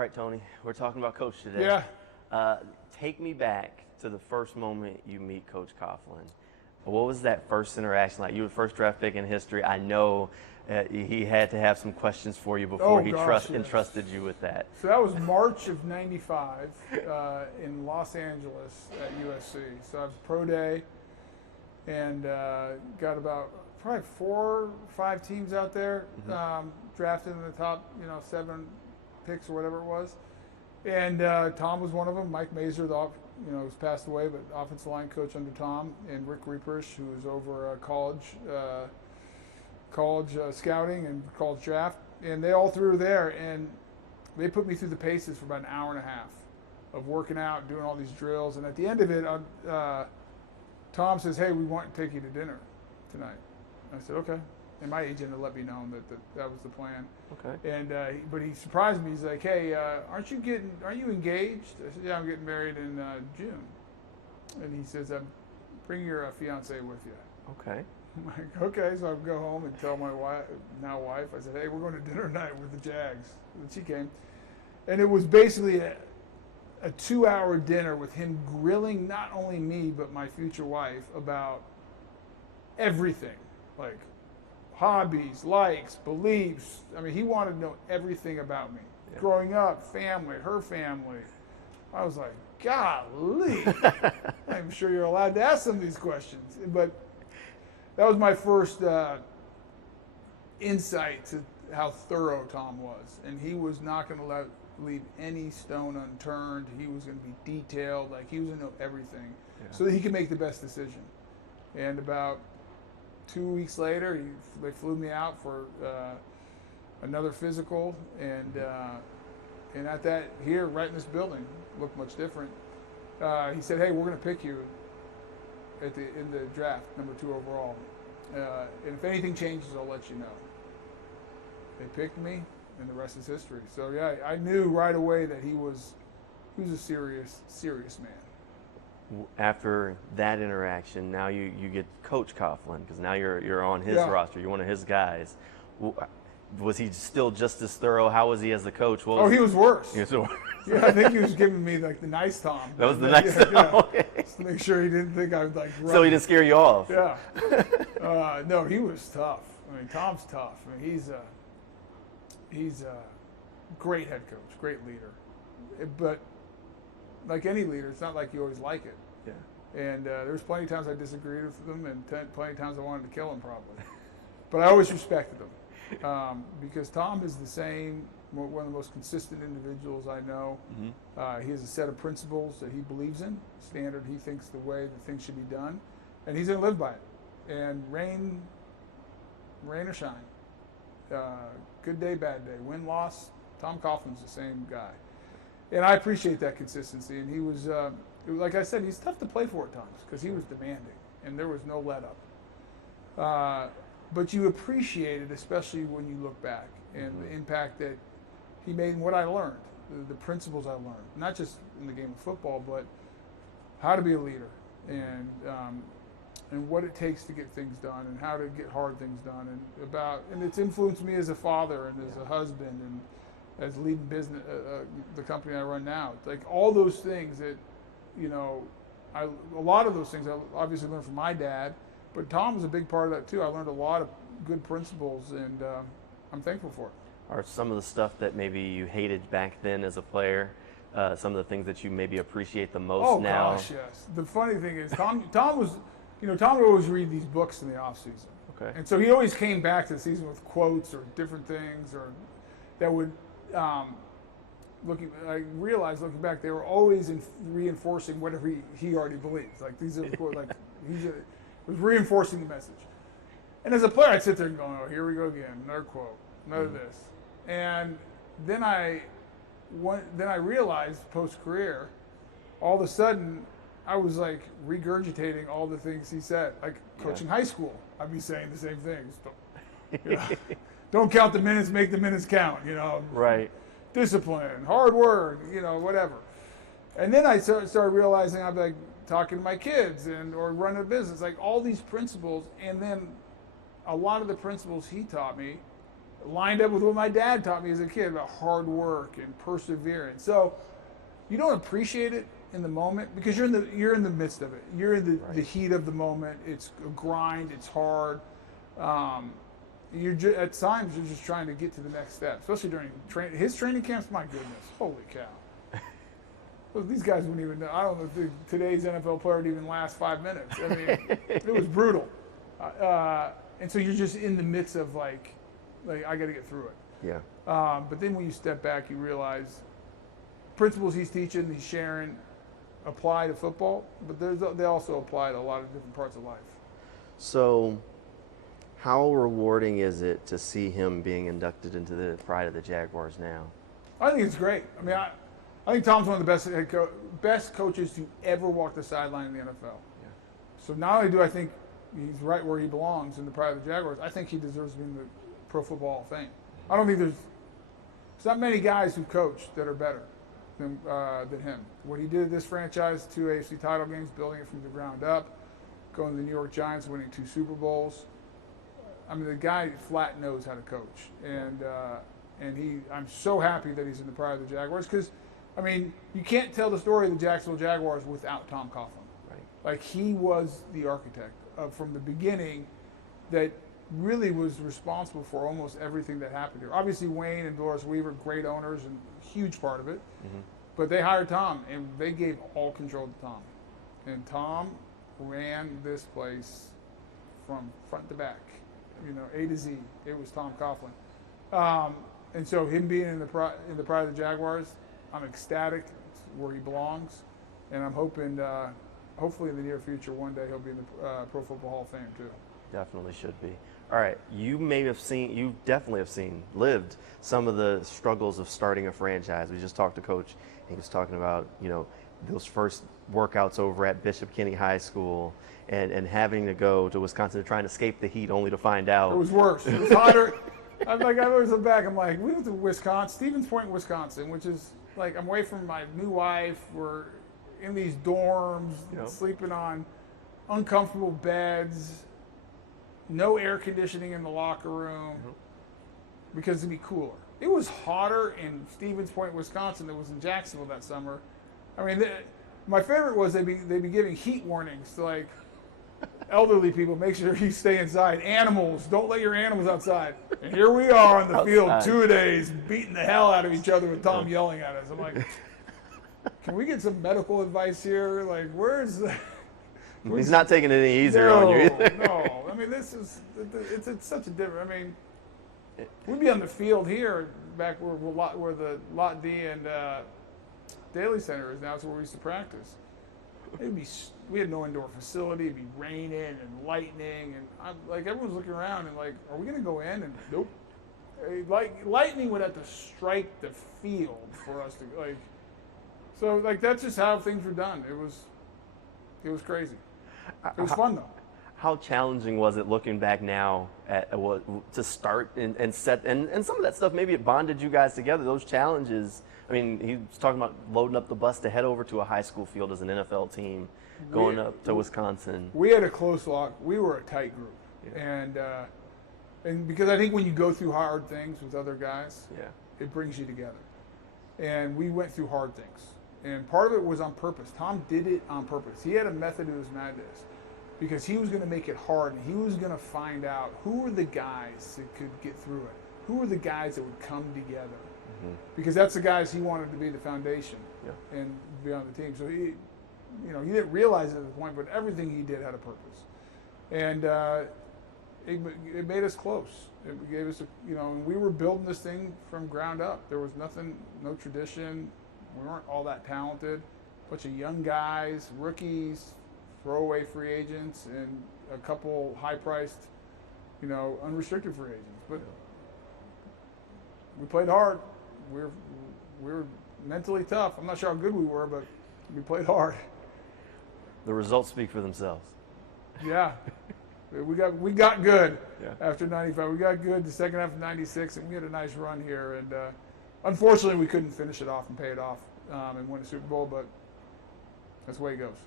right, Tony, we're talking about Coach today. Yeah. Take me back to the first moment you meet Coach Coughlin. What was that first interaction like? You were the first draft pick in history. I know he had to have some questions for you before entrusted you with that. So that was March of '95 in Los Angeles at USC. So I was pro day and got about probably 4 or 5 teams out there, drafted in the top 7 picks or whatever it was. And Tom was one of them. Mike Mazur, who's passed away, but offensive line coach under Tom, and Rick Reipers, who was over college scouting and college draft. And they all three were there, and they put me through the paces for about an hour and a half of working out, doing all these drills. And at the end of it, Tom says, "Hey, we want to take you to dinner tonight." I said, "Okay." And my agent had let me know that was the plan. Okay. And but he surprised me. He's like, "Hey, aren't you engaged?" I said, "Yeah, I'm getting married in June." And he says, "Bring your fiance with you." Okay. I'm like, "Okay." So I go home and tell my wife. I said, "Hey, we're going to dinner tonight with the Jags." And she came, and it was basically a 2-hour dinner with him grilling not only me but my future wife about everything, like hobbies, likes, beliefs. I mean, he wanted to know everything about me. Yeah. Growing up, family, her family. I was like, golly. I'm sure you're allowed to ask some of these questions. But that was my first insight to how thorough Tom was. And he was not going to leave any stone unturned. He was going to be detailed. Like, he was going to know everything so that he could make the best decision. And about 2 weeks later, they flew me out for another physical, and at that here, right in this building, looked much different. He said, "Hey, we're going to pick you in the draft, number 2 overall, and if anything changes, I'll let you know." They picked me, and the rest is history. So yeah, I knew right away that he was a serious man. After that interaction, now you get Coach Coughlin, because now you're on his roster. You're one of his guys. Was he still just as thorough? How was he as the coach? He was worse. He was worse. Yeah, I think he was giving me like the nice Tom. That was the nice Tom. Yeah. Okay. Just to make sure he didn't think I was like running. So he didn't scare you off. Yeah. No, he was tough. I mean, Tom's tough. I mean, he's a great head coach, great leader. But like any leader, it's not like you always like it. Yeah. And there's plenty of times I disagreed with them, and plenty of times I wanted to kill him probably. But I always respected him because Tom is the same, one of the most consistent individuals I know. Mm-hmm. He has a set of principles that he believes in, standard he thinks the way that things should be done, and he's going to live by it. And rain or shine, good day, bad day, win, loss, Tom Coughlin's the same guy. And I appreciate that consistency. And he was, like I said, he's tough to play for at times because he was demanding and there was no let up. But you appreciate it, especially when you look back and the impact that he made and what I learned, the principles I learned, not just in the game of football, but how to be a leader and what it takes to get things done and how to get hard things done and it's influenced me as a father and as a husband and as leading business, the company I run now. It's like all those things that, a lot of those things I obviously learned from my dad, but Tom was a big part of that too. I learned a lot of good principles, and I'm thankful for it. Are some of the stuff that maybe you hated back then as a player, some of the things that you maybe appreciate the most now? Oh gosh, yes. The funny thing is, Tom was, Tom would always read these books in the off season. Okay. And so he always came back to the season with quotes or different things or that would. I realized looking back, they were always reinforcing whatever he already believes. Like these are like he was reinforcing the message. And as a player, I'd sit there and go, "Oh, here we go again, another quote, another this." And then I realized post-career, all of a sudden, I was like regurgitating all the things he said. Like coaching high school, I'd be saying the same things. Don't count the minutes, make the minutes count, Right. Discipline, hard work, whatever. And then I started realizing I'd be like talking to my kids or running a business, like all these principles. And then a lot of the principles he taught me lined up with what my dad taught me as a kid about hard work and perseverance. So you don't appreciate it in the moment because you're in the midst of it. You're in the heat of the moment. It's a grind. It's hard. At times you're just trying to get to the next step, especially during his training camps. My goodness, holy cow! Well, these guys wouldn't even know. I don't know if today's NFL player would even last 5 minutes. I mean, it was brutal. And so you're just in the midst of like I got to get through it. Yeah. But then when you step back, you realize principles he's teaching, he's sharing, apply to football, but they also apply to a lot of different parts of life. So, how rewarding is it to see him being inducted into the pride of the Jaguars now? I think it's great. I mean, I think Tom's one of the best coaches to ever walk the sideline in the NFL. Yeah. So not only do I think he's right where he belongs in the pride of the Jaguars, I think he deserves to be in the Pro Football Hall of Fame. I don't think there's not many guys who coach that are better than him. What he did at this franchise, 2 AFC title games, building it from the ground up, going to the New York Giants, winning 2 Super Bowls. I mean, the guy flat knows how to coach, and I'm so happy that he's in the pride of the Jaguars because, I mean, you can't tell the story of the Jacksonville Jaguars without Tom Coughlin. Right. Like he was the architect from the beginning that really was responsible for almost everything that happened here. Obviously, Wayne and Doris Weaver, great owners and huge part of it, but they hired Tom and they gave all control to Tom, and Tom ran this place from front to back. You know, A to Z. It was Tom Coughlin. And so him being in the pride of the Jaguars, I'm ecstatic. It's where he belongs. And I'm hoping, hopefully in the near future, one day he'll be in the Pro Football Hall of Fame too. Definitely should be. All right, you definitely have lived some of the struggles of starting a franchise. We just talked to Coach. He was talking about, those first workouts over at Bishop Kenny High School and having to go to Wisconsin to try and escape the heat only to find out. It was worse. It was hotter. I always look back, I'm like, we went to Wisconsin, Stevens Point, Wisconsin, which is like, I'm away from my new wife. We're in these dorms, sleeping on uncomfortable beds, no air conditioning in the locker room because it'd be cooler. It was hotter in Stevens Point, Wisconsin than it was in Jacksonville that summer. I mean, my favorite was they'd be giving heat warnings to like elderly people. Make sure you stay inside. Animals, don't let your animals outside. And here we are on the field 2 days, beating the hell out of each other with Tom yelling at us. I'm like, can we get some medical advice here? Like, where's He's not taking it any easier on you either. No, I mean, it's such a different. I mean, we'd be on the field here back where the Lot D and Daily Center is now. It's where we used to practice. We had no indoor facility. It'd be raining and lightning, and everyone's looking around and like, are we gonna go in? And nope. Like lightning would have to strike the field for us to like. So like that's just how things were done. It was crazy. It was fun though. How challenging was it looking back now to start and set and some of that stuff? Maybe it bonded you guys together. Those challenges. I mean, he was talking about loading up the bus to head over to a high school field as an NFL team, going up to Wisconsin. We had a close lock. We were a tight group, and because I think when you go through hard things with other guys, it brings you together. And we went through hard things, and part of it was on purpose. Tom did it on purpose. He had a method to his madness, because he was going to make it hard, and he was going to find out who were the guys that could get through it, who were the guys that would come together. Because that's the guys he wanted to be the foundation and be on the team. So he didn't realize it at the point, but everything he did had a purpose, and it made us close. It gave us, and we were building this thing from ground up. There was no tradition. We weren't all that talented. A bunch of young guys, rookies, throwaway free agents, and a couple high-priced, unrestricted free agents. But we played hard. We were mentally tough. I'm not sure how good we were, but we played hard. The results speak for themselves. Yeah. We got good after 95. We got good the second half of 96, and we had a nice run here. And unfortunately, we couldn't finish it off and pay it off and win a Super Bowl, but that's the way it goes.